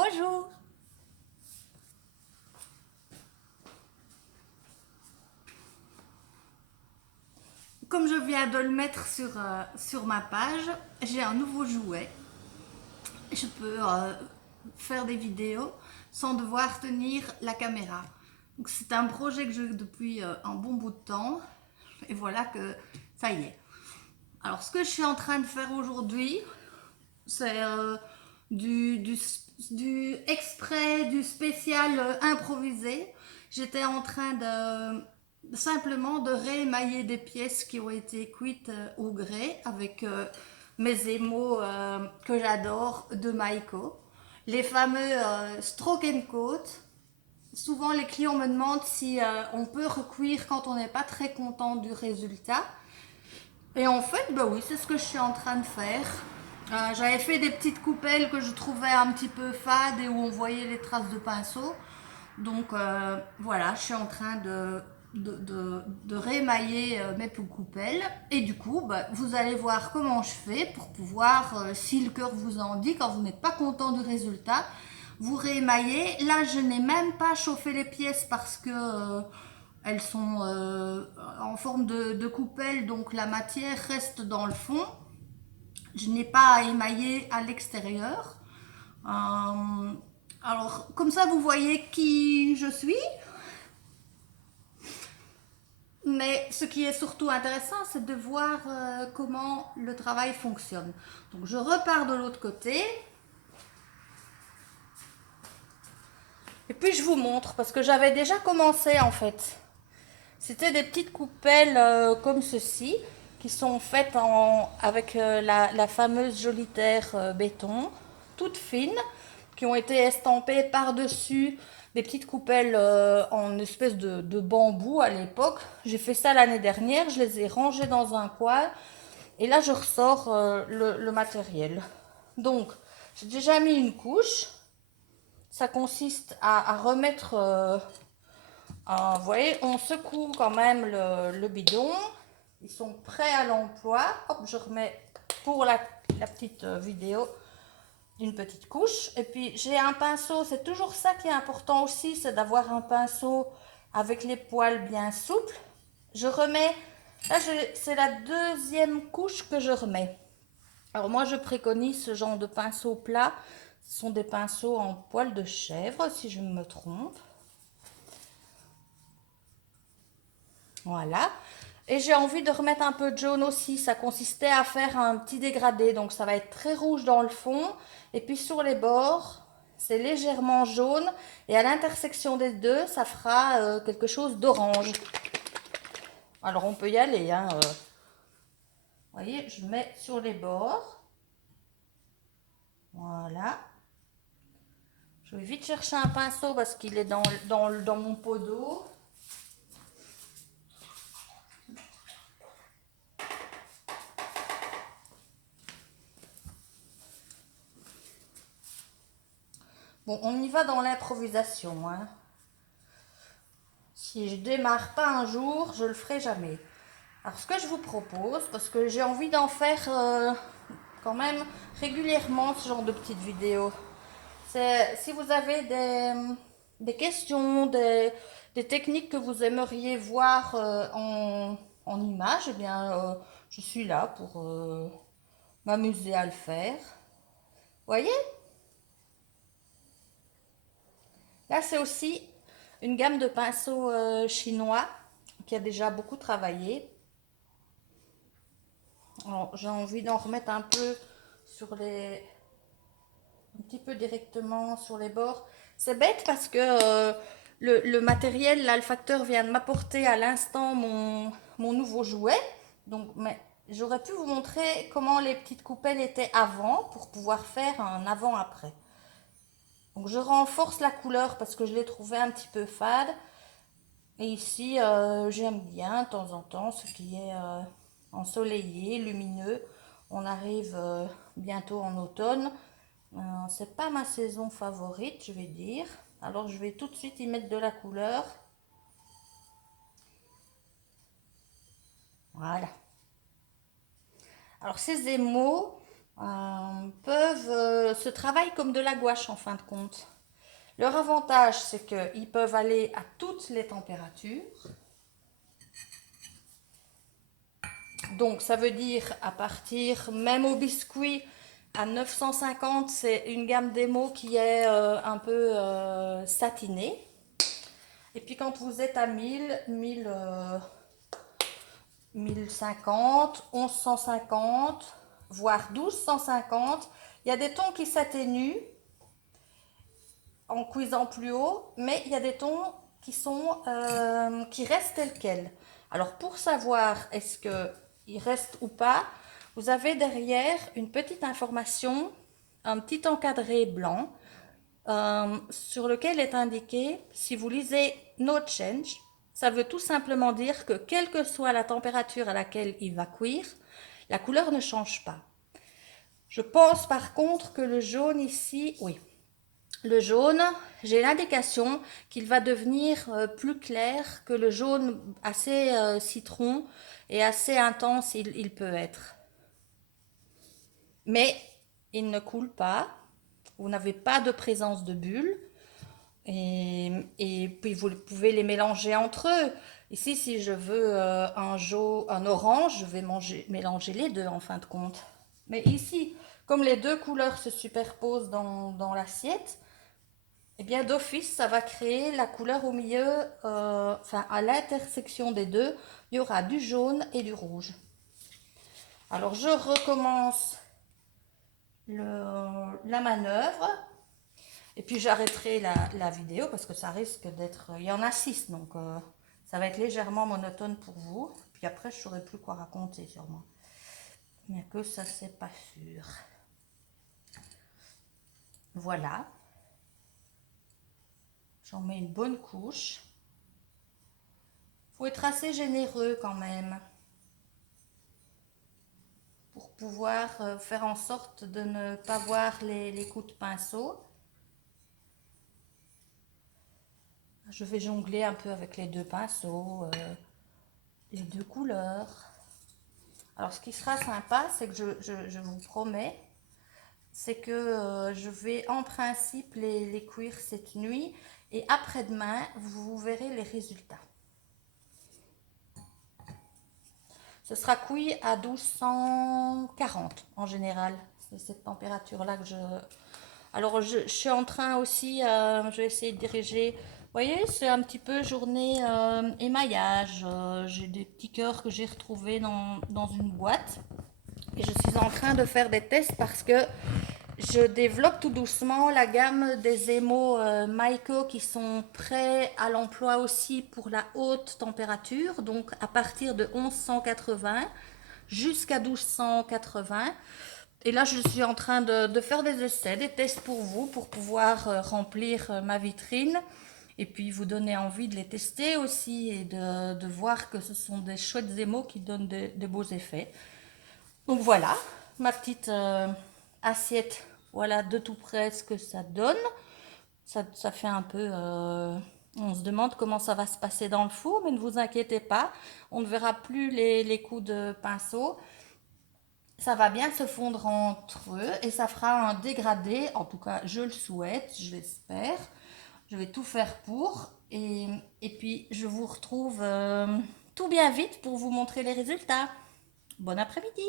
Bonjour. Comme je viens de le mettre sur ma page, j'ai un nouveau jouet. Je peux faire des vidéos sans devoir tenir la caméra. Donc c'est un projet que j'ai depuis un bon bout de temps. Et voilà que ça y est. Alors ce que je suis en train de faire aujourd'hui, c'est du, du, du exprès, du spécial improvisé. J'étais en train de simplement de réémailler des pièces qui ont été cuites au grès avec mes émaux que j'adore de Maiko. Les fameux stroke and coat. Souvent les clients me demandent si on peut recuire quand on n'est pas très content du résultat. Et en fait, bah oui, c'est ce que je suis en train de faire. J'avais fait des petites coupelles que je trouvais un petit peu fades et où on voyait les traces de pinceau. Donc voilà, je suis en train de réémailler mes coupelles. Et du coup, bah, vous allez voir comment je fais pour pouvoir, si le cœur vous en dit, quand vous n'êtes pas content du résultat, vous réémaillez. Là, je n'ai même pas chauffé les pièces parce que elles sont en forme de coupelle, donc la matière reste dans le fond. Je n'ai pas à émailler à l'extérieur. Alors, comme ça, vous voyez qui je suis. Mais ce qui est surtout intéressant, c'est de voir comment le travail fonctionne. Donc, je repars de l'autre côté. Et puis, je vous montre, parce que j'avais déjà commencé en fait. C'était des petites coupelles comme ceci, qui sont faites avec la fameuse jolie terre béton, toutes fines, qui ont été estampées par-dessus des petites coupelles en espèce de bambou à l'époque. J'ai fait ça l'année dernière, je les ai rangées dans un coin, et là je ressors le matériel. Donc, j'ai déjà mis une couche. Ça consiste à remettre vous voyez, on secoue quand même le bidon. Ils sont prêts à l'emploi. Hop, je remets pour la petite vidéo une petite couche. Et puis j'ai un pinceau, c'est toujours ça qui est important aussi, c'est d'avoir un pinceau avec les poils bien souples. Je remets, là c'est la deuxième couche que je remets. Alors moi je préconise ce genre de pinceau plat. Ce sont des pinceaux en poils de chèvre si je me trompe. Voilà. Et j'ai envie de remettre un peu de jaune aussi. Ça consistait à faire un petit dégradé. Donc ça va être très rouge dans le fond. Et puis sur les bords, c'est légèrement jaune. Et à l'intersection des deux, ça fera quelque chose d'orange. Alors on peut y aller. Hein, Vous voyez, je mets sur les bords. Voilà. Je vais vite chercher un pinceau parce qu'il est dans mon pot d'eau. Bon, on y va dans l'improvisation. Hein. Si je démarre pas un jour, je le ferai jamais. Alors ce que je vous propose, parce que j'ai envie d'en faire quand même régulièrement ce genre de petites vidéos, c'est si vous avez des questions, des techniques que vous aimeriez voir en images, eh bien je suis là pour m'amuser à le faire. Vous voyez? Là c'est aussi une gamme de pinceaux chinois qui a déjà beaucoup travaillé. J'ai envie d'en remettre un peu sur un petit peu directement sur les bords. C'est bête parce que le matériel, là, le facteur vient de m'apporter à l'instant mon nouveau jouet. Donc, mais j'aurais pu vous montrer comment les petites coupelles étaient avant pour pouvoir faire un avant-après. Donc, je renforce la couleur parce que je l'ai trouvé un petit peu fade. Et ici, j'aime bien de temps en temps ce qui est ensoleillé, lumineux. On arrive bientôt en automne. C'est pas ma saison favorite, je vais dire. Alors, je vais tout de suite y mettre de la couleur. Voilà. Alors, ces émaux, se travaillent comme de la gouache en fin de compte. Leur avantage, c'est qu'ils peuvent aller à toutes les températures. Donc, ça veut dire à partir, même au biscuit, à 950, c'est une gamme démo qui est un peu satinée. Et puis quand vous êtes à 1000, 1050, 1150, voire 1250, il y a des tons qui s'atténuent en cuisant plus haut, mais il y a des tons qui restent tels quels. Alors pour savoir est-ce qu'ils restent ou pas, vous avez derrière une petite information, un petit encadré blanc sur lequel est indiqué, si vous lisez No Change, ça veut tout simplement dire que quelle que soit la température à laquelle il va cuire, la couleur ne change pas. Je pense par contre que le jaune ici, oui, le jaune, j'ai l'indication qu'il va devenir plus clair que le jaune assez citron et assez intense il peut être. Mais il ne coule pas, vous n'avez pas de présence de bulles et puis vous pouvez les mélanger entre eux. Ici, si je veux un orange, je vais mélanger les deux en fin de compte. Mais ici, comme les deux couleurs se superposent dans l'assiette, eh bien, d'office, ça va créer la couleur au milieu, enfin à l'intersection des deux, il y aura du jaune et du rouge. Alors, je recommence la manœuvre et puis j'arrêterai la vidéo parce que ça risque d'être... Il y en a 6, donc ça va être légèrement monotone pour vous. Puis après, je ne saurai plus quoi raconter sûrement. Mais que ça, c'est pas sûr. Voilà. J'en mets une bonne couche. Faut être assez généreux quand même pour pouvoir faire en sorte de ne pas voir les coups de pinceau. Je vais jongler un peu avec les deux pinceaux, les deux couleurs. Alors ce qui sera sympa, c'est que je vous promets, c'est que je vais en principe les cuire cette nuit et après-demain, vous verrez les résultats. Ce sera cuit à 1240 en général. C'est cette température-là que je... Alors, je suis en train aussi, je vais essayer de diriger. Vous voyez, c'est un petit peu journée émaillage. J'ai des petits cœurs que j'ai retrouvés dans une boîte. Et je suis en train de faire des tests parce que je développe tout doucement la gamme des émaux Maiko qui sont prêts à l'emploi aussi pour la haute température, donc à partir de 1180 jusqu'à 1280. Et là, je suis en train de faire des essais, des tests pour vous, pour pouvoir remplir ma vitrine et puis vous donner envie de les tester aussi et de voir que ce sont des chouettes émaux qui donnent de beaux effets. Donc voilà, ma petite assiette, voilà de tout près ce que ça donne. Ça fait un peu... on se demande comment ça va se passer dans le four, mais ne vous inquiétez pas, on ne verra plus les coups de pinceau. Ça va bien se fondre entre eux et ça fera un dégradé, en tout cas je le souhaite, je l'espère. Je vais tout faire pour et puis je vous retrouve tout bien vite pour vous montrer les résultats. Bon après-midi!